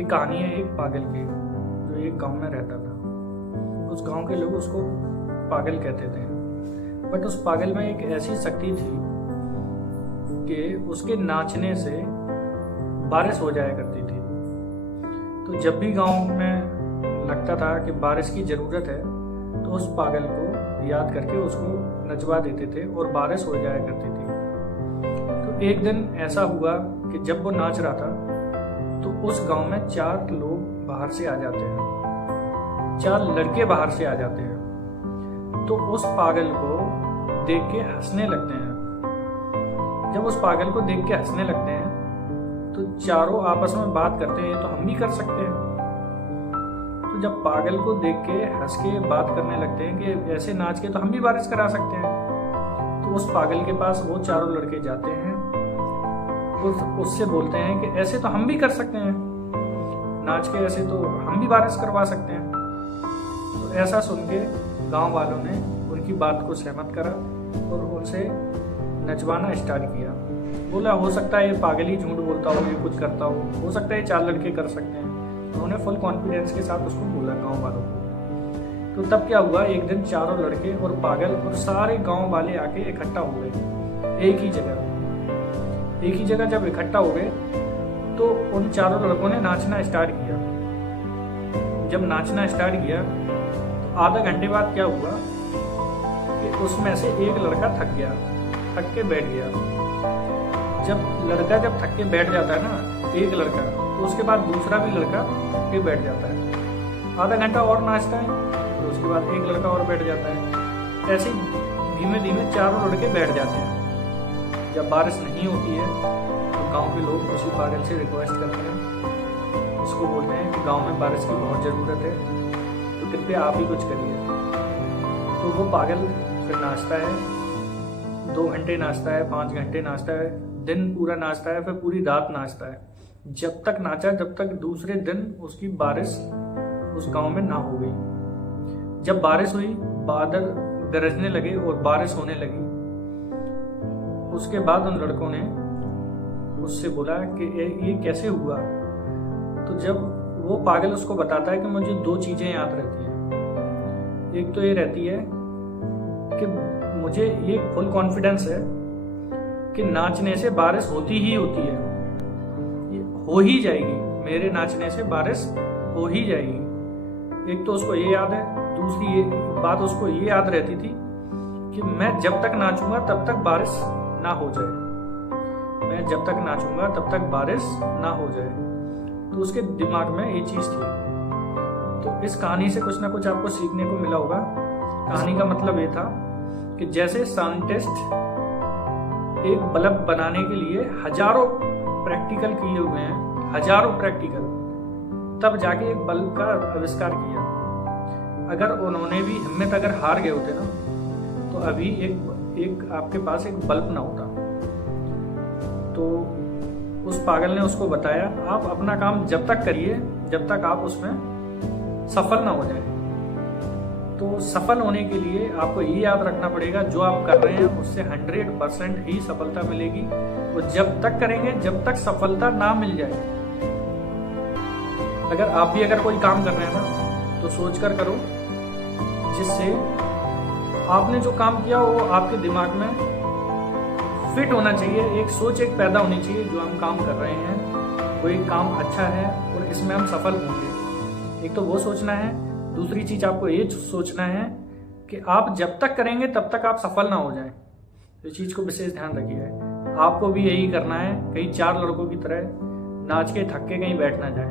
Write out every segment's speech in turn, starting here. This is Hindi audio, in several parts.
एक कहानी है एक पागल की, जो एक गांव में रहता था। उस गांव के लोग उसको पागल कहते थे, बट उस पागल में एक ऐसी शक्ति थी कि उसके नाचने से बारिश हो जाया करती थी। तो जब भी गांव में लगता था कि बारिश की ज़रूरत है, तो उस पागल को याद करके उसको नचवा देते थे और बारिश हो जाया करती थी। तो एक दिन ऐसा हुआ कि जब वो नाच रहा था, तो उस गांव में 4 लोग बाहर से आ जाते हैं, 4 लड़के बाहर से आ जाते हैं। तो उस पागल को देख के हंसने लगते हैं। जब उस पागल को देख के हंसने लगते हैं, तो चारों आपस में बात करते हैं, तो हम भी कर सकते हैं। तो जब पागल को देख के हंस के बात करने लगते हैं कि ऐसे नाच के तो हम भी बारिश करा सकते हैं, तो उस पागल के पास वो चारों लड़के जाते हैं, उससे बोलते हैं कि ऐसे तो हम भी कर सकते हैं, नाच के ऐसे तो हम भी बारिश करवा सकते हैं। तो ऐसा सुन के गाँव वालों ने उनकी बात को सहमत करा और उनसे नचवाना स्टार्ट किया। बोला हो सकता है ये पागल ही झूठ बोलता हो, ये कुछ करता हो सकता है 4 लड़के कर सकते हैं। उन्होंने फुल कॉन्फिडेंस के साथ उसको बोला गांव वालों को। तो तब क्या हुआ, एक दिन चारों लड़के और पागल और सारे गांव वाले आके इकट्ठा हो गए एक ही जगह जब इकट्ठा हो गए, तो उन चारों लड़कों ने नाचना स्टार्ट किया। जब नाचना स्टार्ट किया, तो आधा घंटे बाद क्या हुआ कि उसमें से एक लड़का थक के बैठ गया। जब थक के बैठ जाता है ना एक लड़का, तो उसके बाद दूसरा भी लड़का थक के बैठ जाता है। आधा घंटा और नाचता है, तो उसके बाद एक लड़का और बैठ जाता है। ऐसे धीमे धीमे चारों लड़के बैठ जाते हैं। जब बारिश नहीं होती है, तो गांव के लोग उसी पागल से रिक्वेस्ट करते हैं, उसको बोलते हैं कि गांव में बारिश की बहुत ज़रूरत है, तो कृपया आप ही कुछ करिए। तो वो पागल फिर नाचता है, 2 घंटे नाचता है, 5 घंटे नाचता है, दिन पूरा नाचता है, फिर पूरी रात नाचता है। जब तक नाचा जब तक दूसरे दिन उसकी बारिश उस गांव में ना हो गई। जब बारिश हुई, बादल गरजने लगे और बारिश होने लगी। उसके बाद उन लड़कों ने उससे बोला कि ये कैसे हुआ। तो जब वो पागल उसको बताता है कि मुझे 2 चीजें याद रहती हैं। एक तो ये रहती है कि मुझे ये फुल कॉन्फिडेंस है कि नाचने से बारिश होती ही होती है, हो ही जाएगी, मेरे नाचने से बारिश हो ही जाएगी। एक तो उसको ये याद है। दूसरी ये बात उसको ये याद रहती थी कि मैं जब तक नाचूंगा तब तक बारिश ना हो जाए, मैं जब तक नाचूंगा तब तक बारिश ना हो जाए। तो उसके दिमाग में ये चीज थी। तो इस कहानी से कुछ ना कुछ आपको सीखने को मिला होगा। कहानी का मतलब ये था कि जैसे साइंटिस्ट एक बल्ब बनाने के लिए हजारों प्रैक्टिकल किए हुए हैं, हजारों प्रैक्टिकल, तब जाके एक बल्ब का आविष्कार किया। अगर उन्होंने भी हिम्मत अगर हार गए होते ना, तो अभी एक आपके पास एक बल्ब ना होता। तो उस पागल ने उसको बताया, आप अपना काम जब तक करिए जब तक आप उसमें सफल ना हो जाए। तो सफल होने के लिए आपको ये याद रखना पड़ेगा, जो आप कर रहे हैं उससे 100% ही सफलता मिलेगी। वो जब तक करेंगे जब तक सफलता ना मिल जाए। आप भी कोई काम कर रहे हैं ना, तो सोच कर करो, जिससे आपने जो काम किया वो आपके दिमाग में फिट होना चाहिए। एक सोच पैदा होनी चाहिए, जो हम काम कर रहे हैं वो एक काम अच्छा है और इसमें हम सफल होंगे। एक तो वो सोचना है। दूसरी चीज आपको ये सोचना है कि आप जब तक करेंगे तब तक आप सफल ना हो जाएं। इस चीज को विशेष ध्यान रखिए। आपको भी यही करना है, कहीं 4 लड़कों की तरह नाच के थक के कहीं बैठ ना जाए,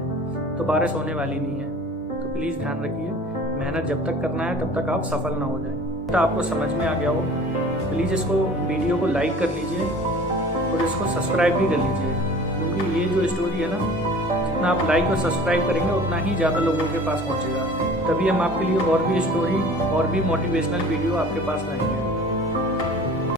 तो बारिश होने वाली नहीं है। तो प्लीज ध्यान रखिए, मेहनत जब तक करना है तब तक आप सफल ना हो जाए। तो आपको समझ में आ गया हो, प्लीज इसको वीडियो को लाइक कर लीजिए और इसको सब्सक्राइब भी कर लीजिए, क्योंकि ये जो स्टोरी है ना, जितना आप लाइक और सब्सक्राइब करेंगे उतना ही ज़्यादा लोगों के पास पहुंचेगा। तभी हम आपके लिए और भी स्टोरी और भी मोटिवेशनल वीडियो आपके पास लाएंगे।